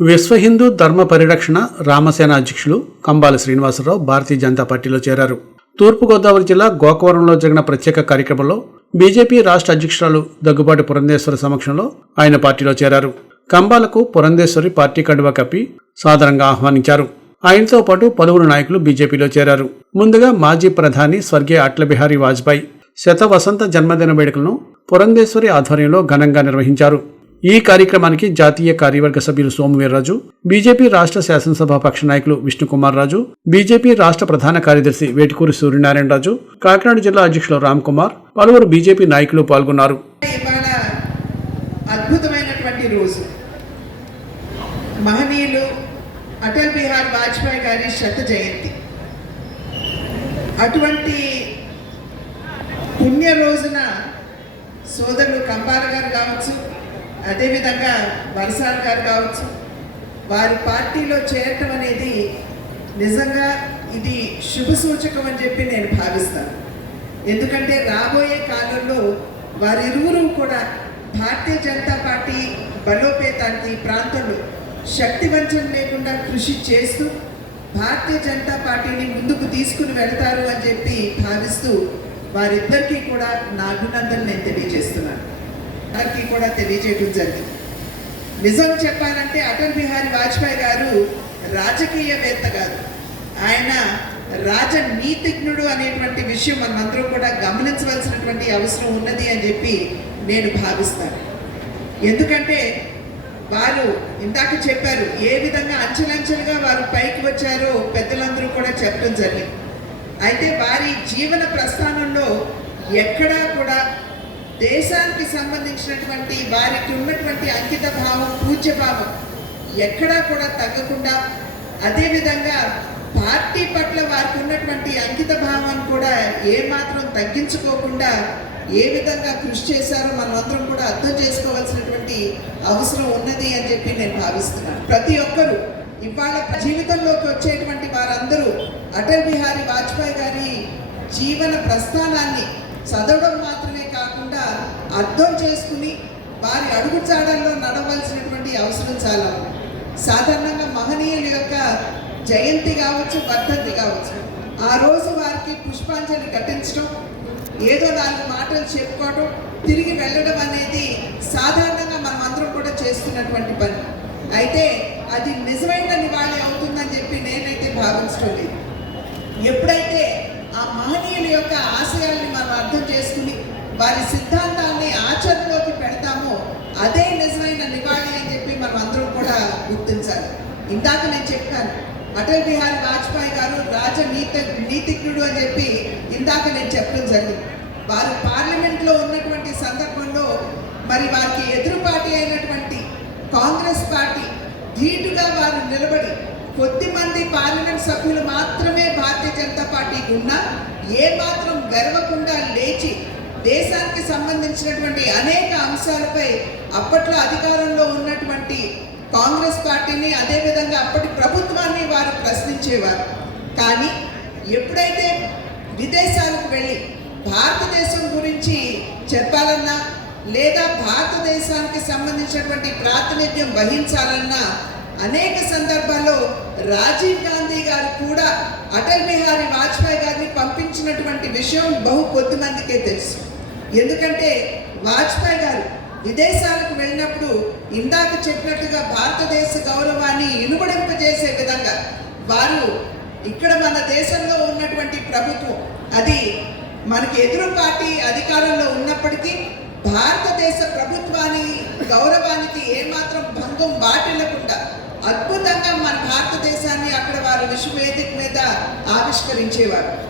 విశ్వ హిందూ ధర్మ పరిరక్షణ రామసేన అధ్యక్షులు కంబాల శ్రీనివాసరావు భారతీయ జనతా పార్టీలో చేరారు. తూర్పుగోదావరి జిల్లా గోకవరంలో జరిగిన ప్రత్యేక కార్యక్రమంలో బీజేపీ రాష్ట్ర అధ్యక్షురాలు దగ్గుబాటి పురంధేశ్వరి సమక్షంలో ఆయన పార్టీలో చేరారు. కంబాలకు పురంధేశ్వరి పార్టీ కండువా కప్పి సాధారణంగా ఆహ్వానించారు. ఆయనతో పాటు పలువురు నాయకులు బీజేపీలో చేరారు. ముందుగా మాజీ ప్రధాని స్వర్గీయ అట్ల బిహారీ వాజ్పేయి శత వసంత జన్మదిన వేడుకలను పురంధేశ్వరి ఆధ్వర్యంలో ఘనంగా నిర్వహించారు. ఈ కార్యక్రమానికి జాతీయ కార్యవర్గ సభ్యులు సోమవీర్రాజు బీజేపీ రాష్ట్ర శాసనసభ పక్ష నాయకులు విష్ణుకుమార్ రాజు బీజేపీ రాష్ట్ర ప్రధాన కార్యదర్శి వేటుకూరి సూర్యనారాయణ రాజు కాకినాడ జిల్లా అధ్యక్షులు రామ్ కుమార్ పలువురు బీజేపీ నాయకులు పాల్గొన్నారు. అద్భుతమైనటువంటి రోజు. మహనీయులు అటల్ బిహారీ వాజ్పేయి గారి శత జయంతి. అటువంటి పుణ్య రోజున సోదరులు కంపాల గారు కావచ్చు అదేవిధంగా వరసాల్ గారు కావచ్చు వారి పార్టీలో చేరటం అనేది నిజంగా ఇది శుభ సూచకం అని చెప్పి నేను భావిస్తాను. ఎందుకంటే రాబోయే కాలంలో వారిరువురు కూడా భారతీయ జనతా పార్టీ బలోపేతానికి ప్రాంతంలో శక్తివంచన లేకుండా కృషి చేస్తూ భారతీయ జనతా పార్టీని ముందుకు తీసుకుని వెళ్తారు అని చెప్పి భావిస్తూ వారిద్దరికీ కూడా నా అభినందనలు నేను తెలియజేస్తున్నాను. అందరికీ కూడా తెలియజేయడం జరిగింది. నిజం చెప్పాలంటే అటల్ బిహారీ వాజ్పేయి గారు రాజకీయవేత్త కాదు. ఆయన రాజనీతిజ్ఞుడు అనేటువంటి విషయం మనమందరం కూడా గమనించవలసినటువంటి అవసరం ఉన్నది అని చెప్పి నేను భావిస్తాను. ఎందుకంటే వారు ఇందాక చెప్పారు ఏ విధంగా అంచెలంచెలుగా వారు పైకి వచ్చారో పెద్దలందరూ కూడా చెప్పడం జరిగింది. అయితే వారి జీవన ప్రస్థానంలో ఎక్కడా కూడా దేశానికి సంబంధించినటువంటి వారికి ఉన్నటువంటి అంకిత భావం పూజ్య భావం ఎక్కడా కూడా తగ్గకుండా అదేవిధంగా పార్టీ పట్ల వారికి ఉన్నటువంటి అంకిత భావాన్ని కూడా ఏమాత్రం తగ్గించుకోకుండా ఏ విధంగా కృషి చేశారో మనమందరం కూడా అర్థం చేసుకోవాల్సినటువంటి అవసరం ఉన్నది అని చెప్పి నేను భావిస్తున్నాను. ప్రతి ఒక్కరూ ఇవాళ జీవితంలోకి వచ్చేటువంటి వారందరూ అటల్ బిహారీ వాజ్పేయి గారి జీవన ప్రస్థానాన్ని చదవడం మాత్రం అర్థం చేసుకుని వారి అడుగుజాడల్లో నడవలసినటువంటి అవసరం చాలా ఉంది. సాధారణంగా మహనీయుల యొక్క జయంతి కావచ్చు వర్ధంతి కావచ్చు. ఆ రోజు వారికి పుష్పాంజలి ఘటించడం ఏదో నాలుగు మాటలు చెప్పుకోవడం తిరిగి వెళ్ళడం అనేది సాధారణంగా మనం అందరం కూడా చేస్తున్నటువంటి పని. అయితే అది నిజమైన నివాళి అవుతుందని చెప్పి నేనైతే భావించడం లేదు. ఎప్పుడైతే ఆ మహనీయుల యొక్క ఆశయాల్ని మనం అర్థం చేసుకుని వారి సిద్ధాంతాలను అదే నిజమైన నివాళి అని చెప్పి మనం అందరం కూడా గుర్తించాలి. ఇందాక నేను చెప్పాను అటల్ బిహారీ వాజ్పేయి గారు రాజనీత నీతిజ్ఞుడు అని చెప్పి ఇందాక నేను చెప్పడం జరిగింది. వారు పార్లమెంట్లో ఉన్నటువంటి సందర్భంలో మరి వారికి ఎదురు పార్టీ అయినటువంటి కాంగ్రెస్ పార్టీ ధీటుగా వారు నిలబడి కొద్దిమంది పార్లమెంట్ సభ్యులు మాత్రమే భారతీయ జనతా పార్టీకి ఉన్నా ఏ మాత్రం గర్వకుండా లేచి దేశానికి సంబంధించినటువంటి అనేక అంశాలపై అప్పట్లో అధికారంలో ఉన్నటువంటి కాంగ్రెస్ పార్టీని అదేవిధంగా అప్పటి ప్రభుత్వాన్ని వారు ప్రశ్నించేవారు. కానీ ఎప్పుడైతే విదేశాలకు వెళ్ళి భారతదేశం గురించి చెప్పాలన్నా లేదా భారతదేశానికి సంబంధించినటువంటి ప్రాతినిధ్యం వహించాలన్నా అనేక సందర్భాల్లో రాజీవ్ గాంధీ గారు కూడా అటల్ బిహారీ వాజ్పేయి గారిని పంపించినటువంటి విషయం బహు కొద్ది మందికే తెలుసు. ఎందుకంటే వాజ్పేయి గారు విదేశాలకు వెళ్ళినప్పుడు ఇందాక చెప్పినట్టుగా భారతదేశ గౌరవాన్ని ఇనుబడింపజేసే విధంగా వారు ఇక్కడ మన దేశంలో ఉన్నటువంటి ప్రభుత్వం అది మనకి ఎదురు పార్టీ అధికారంలో ఉన్నప్పటికీ భారతదేశ ప్రభుత్వాన్ని గౌరవానికి ఏమాత్రం భంగం వాటిల్లకుండా అద్భుతంగా మన భారతదేశాన్ని అక్కడ వారు విశ్వవేదిక మీద ఆవిష్కరించేవారు.